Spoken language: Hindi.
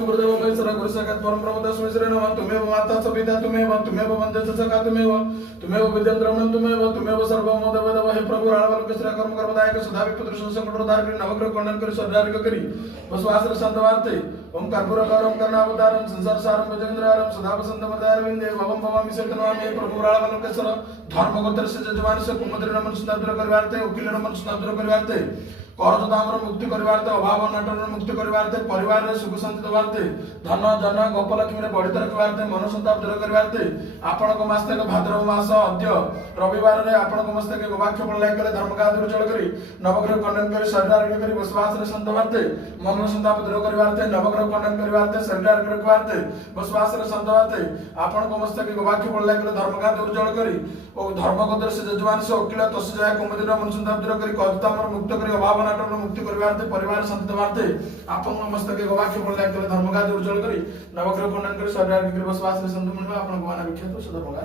गुरुदेव महेश्वर गुरु साक्षात् परब्रह्म तस्मै श्री नमः। तुमेव माता च पिता तुमेव वन्दे च सखा तुमेव विद्याद्रवणं तुमेव सर्वं देवदेव। हे प्रभु राळवालोक श्री कर्म कर्मदायक सदा विपुत्र संकट उद्धार करी नवग्रह खंडन करी स्वर्गारोग्य करी बसवासर संतवार्ते ओम कर्पूर गौरम कर्णावतारम संसार सारम भजेंद्रारम सदा वसंत मदारविंदे भवम भवामि सत्यनामे। प्रभु राळवालोक श्री धर्मगोत्र से जजमान से कुमद्र नमन सुनादर करवार्ते उकिल नमन सुनादर करवार्ते करजदामर मुक्ति करवार्ते अभाव अनाटन मुक्ति करवार्ते परिवार रे सुख शांति दवार्ते धन जन गोपलक्ष्मी रे बढ़ित रखवार्ते मन संताप दूर करवार्ते आपन को मस्तक भाद्रव मास अद्य रविवार रे आपन को मस्तक गवाक्ष फल लायक धर्मका दूर जल करी नवग्रह खंडन करी शरीरार्घ्य करी बसवास रे संतवार्ते मन संताप दूर करवार्ते नवग्रह खंडन करवार्ते शरीरार्घ्य रखवार्ते बसवास रे संतवार्ते आपन को मस्तक गवाक्ष फल लायक धर्मका दूर जल करी ओ धर्मगोत्र से जजमान से उकिल तस जाय कुमद्र मन संताप दूर करी करजदामर मुक्त करी अभाव अनाटन मुक्ति करवार्ते परिवार शांति दवार्ते आपन को मस्तक गवाक्ष फल लायक धर्मका दूर जल करी नवग्रह खंडन करी शरीरार्घ्य करी बसवास रे संत मनवा आपन भगवान विख्यात सदा भगवान।